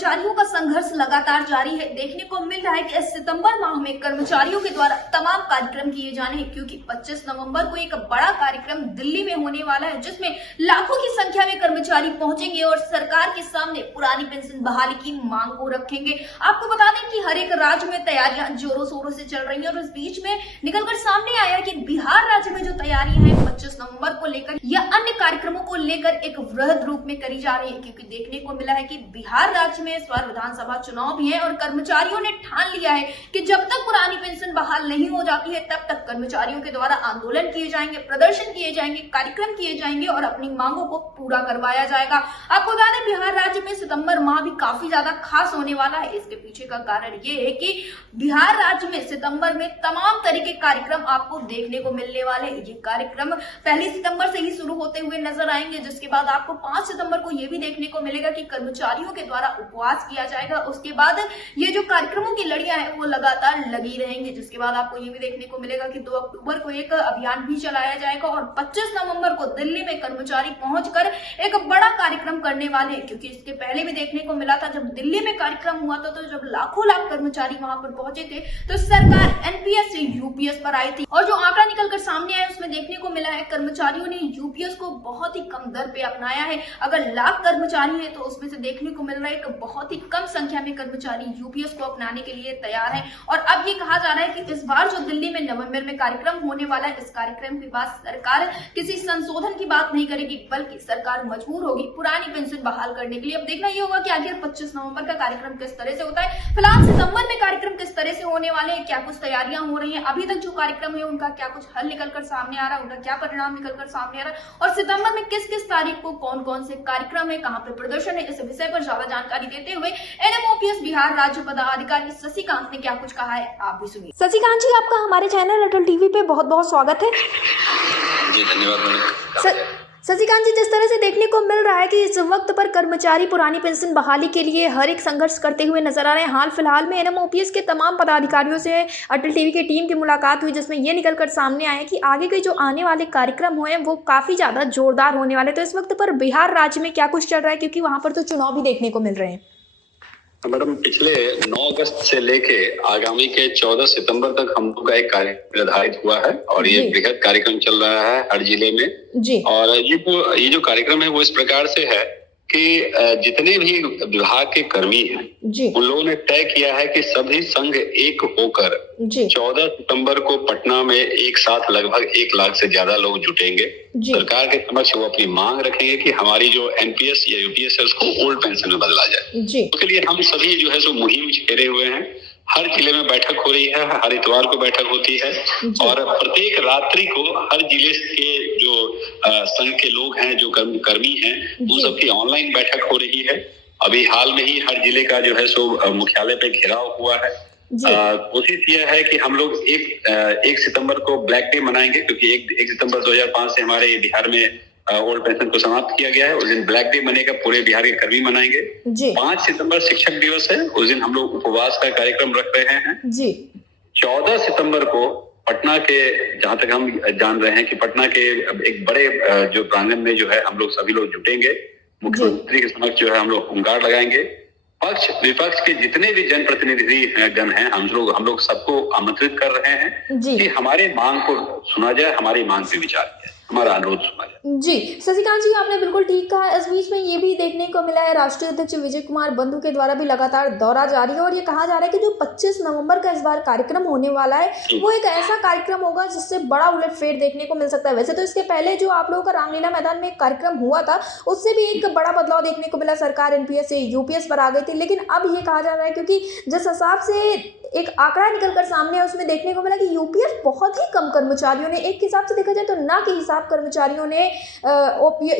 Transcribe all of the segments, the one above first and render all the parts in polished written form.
कर्मचारियों का संघर्ष लगातार जारी है। देखने को मिल रहा है कि इस सितंबर माह में कर्मचारियों के द्वारा तमाम कार्यक्रम किए जाने हैं, क्योंकि 25 नवंबर को एक बड़ा कार्यक्रम दिल्ली में होने वाला है, जिसमें लाखों की संख्या में कर्मचारी पहुंचेंगे और सरकार के सामने पुरानी पेंशन बहाली की मांग को रखेंगे। आपको बता दें कि हर एक राज्य में तैयारियां जोरों शोरों से चल रही है और इस बीच में निकलकर सामने आया कि बिहार राज्य में जो तैयारियां हैं 25 नवंबर को लेकर या अन्य कार्यक्रमों को लेकर एक वृहद रूप में करी जा रही है, क्योंकि देखने को मिला है कि बिहार राज्य में इस बार विधानसभा चुनाव भी है और कर्मचारियों ने ठान लिया है कि जब तक पुरानी पेंशन बहाल नहीं हो जाती है तब तक कर्मचारियों के द्वारा आंदोलन किए जाएंगे, प्रदर्शन किए जाएंगे, कार्यक्रम किए जाएंगे और अपनी मांगों को पूरा करवाया जाएगा। आपको बता दें बिहार राज्य में सितंबर माह भी काफी ज्यादा खास होने वाला है। इसके पीछे का कारण ये है कि बिहार राज्य में सितंबर में तमाम तरह के कार्यक्रम आपको देखने को मिलने वाले हैं। ये कार्यक्रम 1 सितंबर से ही शुरू होते हुए नजर आएंगे, जिसके बाद आपको 5 सितंबर को ये भी देखने को मिलेगा कि कर्मचारियों के द्वारा उपवास किया जाएगा। उसके बाद ये जो कार्यक्रमों की लड़ियां हैं वो लगातार लगी रहेंगी, जिसके बाद आपको ये भी देखने को मिलेगा कि 2 अक्टूबर को एक अभियान भी चलाया जाएगा और 25 नवंबर को दिल्ली में कर्मचारी पहुंचकर एक बड़ा कार्यक्रम करने वाले हैं। क्योंकि इसके पहले भी देखने को मिला था, जब दिल्ली में कार्यक्रम हुआ था तो जब लाखों लाख कर्मचारी वहां पर पहुंचे थे तो सरकार एनपीएस से यूपीएस पर आई थी और जो आंकड़ा निकलकर सामने आया उसमें देखने को मिला है कर्मचारियों ने यूपीएस को बहुत ही कम दर पे अपनाया है। अगर लाख कर्मचारी है तो उसमें से देखने को मिल रहा है कि बहुत ही कम संख्या में कर्मचारी यूपीएस को अपनाने के लिए तैयार है। और अब ये कहा जा रहा है कि इस बार जो दिल्ली में नवंबर में कार्यक्रम होने वाला है, इस कार्यक्रम के बाद सरकार किसी संशोधन की बात नहीं करेगी, बल्कि सरकार मजबूर होगी पुरानी पेंशन बहाल करने के लिए। अब देखना ये होगा कि आखिर 25 नवंबर का कार्यक्रम किस तरह से होता है। फिलहाल सितंबर में कार्यक्रम किस तरह से होने वाले हैं, क्या कुछ तैयारियां हो रही हैं, अभी तक जो कार्यक्रम है उनका क्या कुछ हल निकलकर सामने आ रहा है, उनका क्या परिणाम निकलकर सामने आ रहा है और सितंबर में किस किस तारीख को कौन कौन से कार्यक्रम है, कहां पर प्रदर्शन है, इस विषय पर ज्यादा जानकारी देते हुए एनएमओपीएस बिहार राज्य पदाधिकारी शशिकांत ने क्या कुछ कहा है, आप भी सुनिए। शशिकांत जी, आपका हमारे चैनल अटल टीवी पे बहुत बहुत स्वागत है। जी धन्यवाद। शशिकांत जी, जिस तरह से देखने को मिल रहा है कि इस वक्त पर कर्मचारी पुरानी पेंशन बहाली के लिए हर एक संघर्ष करते हुए नजर आ रहे हैं। हाल फिलहाल में एनएमओपीएस के तमाम पदाधिकारियों से अटल टीवी की टीम की मुलाकात हुई, जिसमें ये निकलकर सामने आया कि आगे के जो आने वाले कार्यक्रम हुए वो काफी ज्यादा जोरदार होने वाले। तो इस वक्त पर बिहार राज्य में क्या कुछ चल रहा है, क्योंकि वहां पर तो चुनाव भी देखने को मिल रहे हैं। मैडम, पिछले 9 अगस्त से लेके आगामी के 14 सितंबर तक हम लोग का एक कार्यक्रम निर्धारित हुआ है और ये बृहद कार्यक्रम चल रहा है हर जिले में जी। और ये जो कार्यक्रम है वो इस प्रकार से है कि जितने भी विभाग के कर्मी हैं उन लोगों ने तय किया है कि सभी संघ एक होकर 14 सितंबर को पटना में एक साथ लगभग 1 लाख से ज्यादा लोग जुटेंगे। सरकार के समक्ष वो अपनी मांग रखेंगे कि हमारी जो एनपीएस या यूपीएस है उसको ओल्ड पेंशन में बदला जाए। उसके लिए हम सभी जो है सो मुहिम छेड़े हुए हैं। हर जिले में बैठक हो रही है, हर इतवार को बैठक होती है और प्रत्येक रात्रि को हर जिले के जो संघ के लोग हैं, जो कर्मी हैं, उन सबकी ऑनलाइन बैठक हो रही है। अभी हाल में ही हर जिले का जो है सो मुख्यालय पे घेराव हुआ है। कोशिश यह है कि हम लोग एक सितंबर को ब्लैक डे मनाएंगे, क्योंकि 1 सितंबर 2005 से हमारे बिहार में ओल्ड पेंशन को समाप्त किया गया है। उस दिन ब्लैक डे मनेगा, पूरे बिहार के कर्मी मनाएंगे। 5 सितंबर शिक्षक दिवस है, उस दिन हम लोग उपवास का कार्यक्रम रख रहे हैं जी। 14 सितंबर को पटना के, जहां तक हम जान रहे हैं कि पटना के एक बड़े जो प्रांगण में जो है हम लोग सभी लोग जुटेंगे। मुख्यमंत्री के समक्ष जो है हम लोग हुंकार लगाएंगे। पक्ष विपक्ष के जितने भी जनप्रतिनिधि गण हैं, हम लोग सबको आमंत्रित कर रहे हैं कि हमारे मांग को सुना जाए, हमारी मांग पे विचार किया जाए, हमारा अनुरोध सुना जाए जी। शशिकांत जी, आपने बिल्कुल ठीक कहा। इस बीच में ये भी देखने को मिला है राष्ट्रीय अध्यक्ष विजय कुमार बंधु के द्वारा भी लगातार दौरा जारी है और ये कहा जा रहा है कि जो 25 नवंबर का इस बार कार्यक्रम होने वाला है वो एक ऐसा कार्यक्रम होगा जिससे बड़ा उलटफेर देखने को मिल सकता है। वैसे तो इसके पहले जो आप लोगों का रामलीला मैदान में एक कार्यक्रम हुआ था उससे भी एक बड़ा बदलाव देखने को मिला, सरकार एनपीएस से यूपीएस पर आ गई थी। लेकिन अब ये कहा जा रहा है, क्योंकि जिस हिसाब से एक आंकड़ा निकलकर सामने है उसमें देखने को मिला कि यूपीएस बहुत ही कम कर्मचारियों ने, एक हिसाब से देखा जाए तो ना के हिसाब कर्मचारियों ने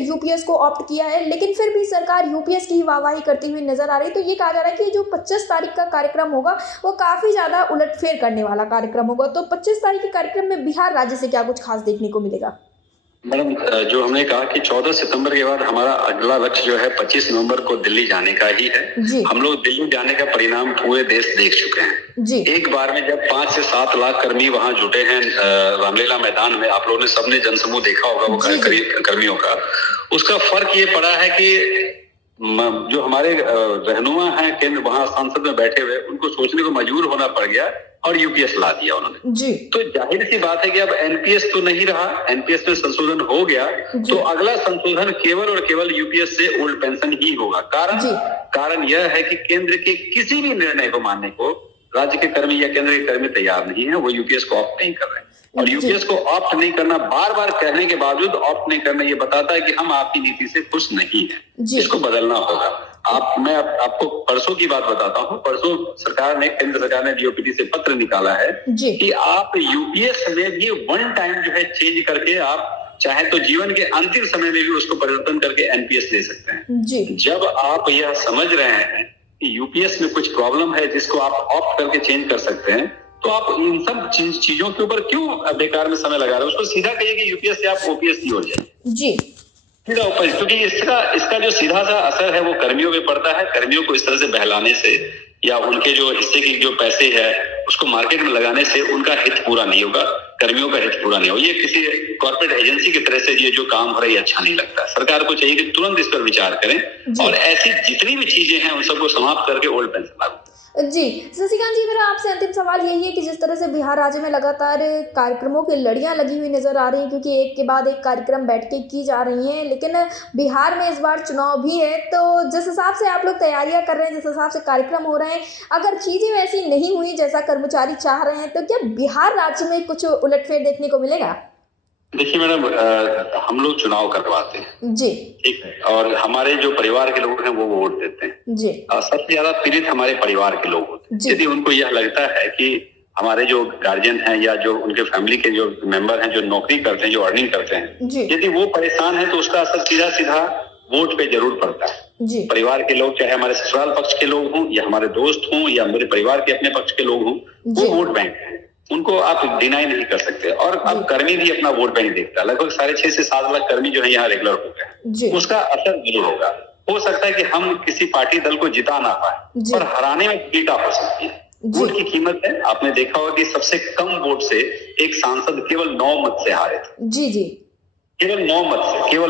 यूपीएस को ऑप्ट किया है, लेकिन फिर भी सरकार यूपीएस की वाहवाही करती हुई नजर आ रही है। तो ये कहा जा रहा है कि जो 25 तारीख का कार्यक्रम होगा वो काफी ज्यादा उलटफेर करने वाला कार्यक्रम होगा। तो 25 तारीख के कार्यक्रम में बिहार राज्य से क्या कुछ खास देखने को मिलेगा? मैडम, जो हमने कहा कि 14 सितंबर के बाद हमारा अगला लक्ष्य जो है 25 नवंबर को दिल्ली जाने का ही है। हम लोग दिल्ली जाने का परिणाम पूरे देश देख चुके हैं। एक बार में जब 5 से 7 लाख कर्मी वहां जुटे हैं रामलीला मैदान में, आप लोगों ने सबने जनसमूह देखा होगा वो कर्मियों का, उसका फर्क ये पड़ा है कि जो हमारे रहनुमा हैं केंद्र वहां संसद में बैठे हुए, उनको सोचने को मजबूर होना पड़ गया और यूपीएस ला दिया उन्होंने जी। तो जाहिर सी बात है कि अब एनपीएस तो नहीं रहा, एनपीएस में संशोधन हो गया, तो अगला संशोधन केवल और केवल यूपीएस से ओल्ड पेंशन ही होगा। कारण यह है कि केंद्र के किसी भी निर्णय को मानने को राज्य के कर्मी या केंद्र के कर्मी तैयार नहीं है, वो यूपीएस को ऑप्ट नहीं कर रहे हैं। और यूपीएस को ऑप्ट नहीं करना, बार बार कहने के बावजूद ऑप्ट नहीं करना, ये बताता है कि हम आपकी नीति से खुश नहीं है। इसको बदलना होगा। मैं आपको परसों की बात बताता हूँ। परसों केंद्र सरकार ने डीओपीटी से पत्र निकाला है कि आप यूपीएस में भी वन टाइम जो है चेंज करके आप चाहे तो जीवन के अंतिम समय में भी उसको परिवर्तन करके एनपीएस ले सकते हैं। जब आप यह समझ रहे हैं कि यूपीएस में कुछ प्रॉब्लम है जिसको आप ऑप्ट करके चेंज कर सकते हैं, तो आप इन सब चीजों के ऊपर क्यों बेकार में समय लगा रहे हो? उसको सीधा कहिए कि यूपीएस से आप ओपीएस की ओर जाइए जी, सीधा ऊपर। क्योंकि इसका जो सीधा सा असर है वो कर्मियों पे पड़ता है। कर्मियों को इस तरह से बहलाने से या उनके जो हिस्से की जो पैसे है उसको मार्केट में लगाने से उनका हित पूरा नहीं होगा, कर्मियों का हित पूरा नहीं होगा। ये किसी कॉर्पोरेट एजेंसी की तरह से ये जो काम हो रहा है अच्छा नहीं लगता। सरकार को चाहिए कि तुरंत इस पर विचार करें और ऐसी जितनी भी चीजें हैं उन सबको समाप्त करके ओल्ड पेंशन लागू। जी शशिकांत जी, मेरा आपसे अंतिम सवाल यही है कि जिस तरह से बिहार राज्य में लगातार कार्यक्रमों की लड़ियां लगी हुई नजर आ रही हैं, क्योंकि एक के बाद एक कार्यक्रम बैठ के की जा रही हैं, लेकिन बिहार में इस बार चुनाव भी है, तो जिस हिसाब से आप लोग तैयारियां कर रहे हैं, जिस हिसाब से कार्यक्रम हो रहे हैं, अगर चीजें वैसी नहीं हुई जैसा कर्मचारी चाह रहे हैं, तो क्या बिहार राज्य में कुछ उलटफेर देखने को मिलेगा? देखिए मैडम, हम लोग चुनाव करवाते हैं जी, ठीक है, और हमारे जो परिवार के लोग हैं वो वोट देते हैं जी। सबसे ज्यादा पीड़ित हमारे परिवार के लोग होते हैं। यदि उनको यह लगता है कि हमारे जो गार्जियन हैं या जो उनके फैमिली के जो मेंबर हैं जो नौकरी करते हैं, जो अर्निंग करते हैं, यदि वो परेशान है तो उसका असर सीधा सीधा वोट पे जरूर पड़ता है जी। परिवार के लोग, चाहे हमारे ससुराल पक्ष के लोग हों या हमारे दोस्त हों या मेरे परिवार के अपने पक्ष के लोग हों, वो वोट बैंक है, उनको आप डिनाई नहीं कर सकते। और अब कर्मी भी अपना वोट बैंक देखता है। लगभग 6.5 से 7 लाख कर्मी जो है यहाँ रेगुलर हो गए, उसका असर जरूर होगा। हो सकता है कि हम किसी पार्टी दल को जिता ना पाए और हराने में पीटा हो सकती है। वोट की कीमत है। आपने देखा होगा कि सबसे कम वोट से एक सांसद केवल 9 मत से हारे थे जी जी, केवल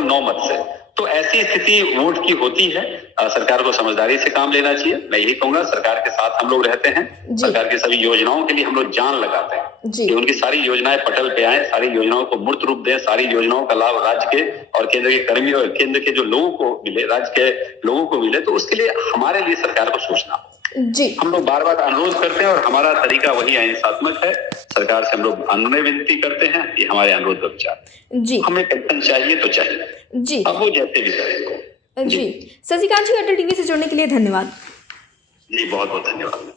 9 मत से। तो ऐसी स्थिति वोट की होती है। सरकार को समझदारी से काम लेना चाहिए। मैं यही कहूंगा, सरकार के साथ हम लोग रहते हैं, सरकार की सभी योजनाओं के लिए हम लोग जान लगाते हैं कि उनकी सारी योजनाएं पटल पे आए, सारी योजनाओं को मूर्त रूप दें, सारी योजनाओं का लाभ राज्य के और केंद्र के कर्मी और केंद्र के जो लोगों को मिले, राज्य के लोगों को मिले। तो उसके लिए हमारे लिए सरकार को सोचना जी। हम लोग बार बार अनुरोध करते हैं और हमारा तरीका वही अहिंसात्मक है। सरकार से हम लोग अनुनय विनती करते हैं कि हमारे अनुरोध पर विचार जी। हमें पेंशन चाहिए तो चाहिए जी, अब वो जैसे भी करेंगे जी। शशिकांत जी, अटल टीवी से जुड़ने के लिए धन्यवाद जी, बहुत बहुत धन्यवाद।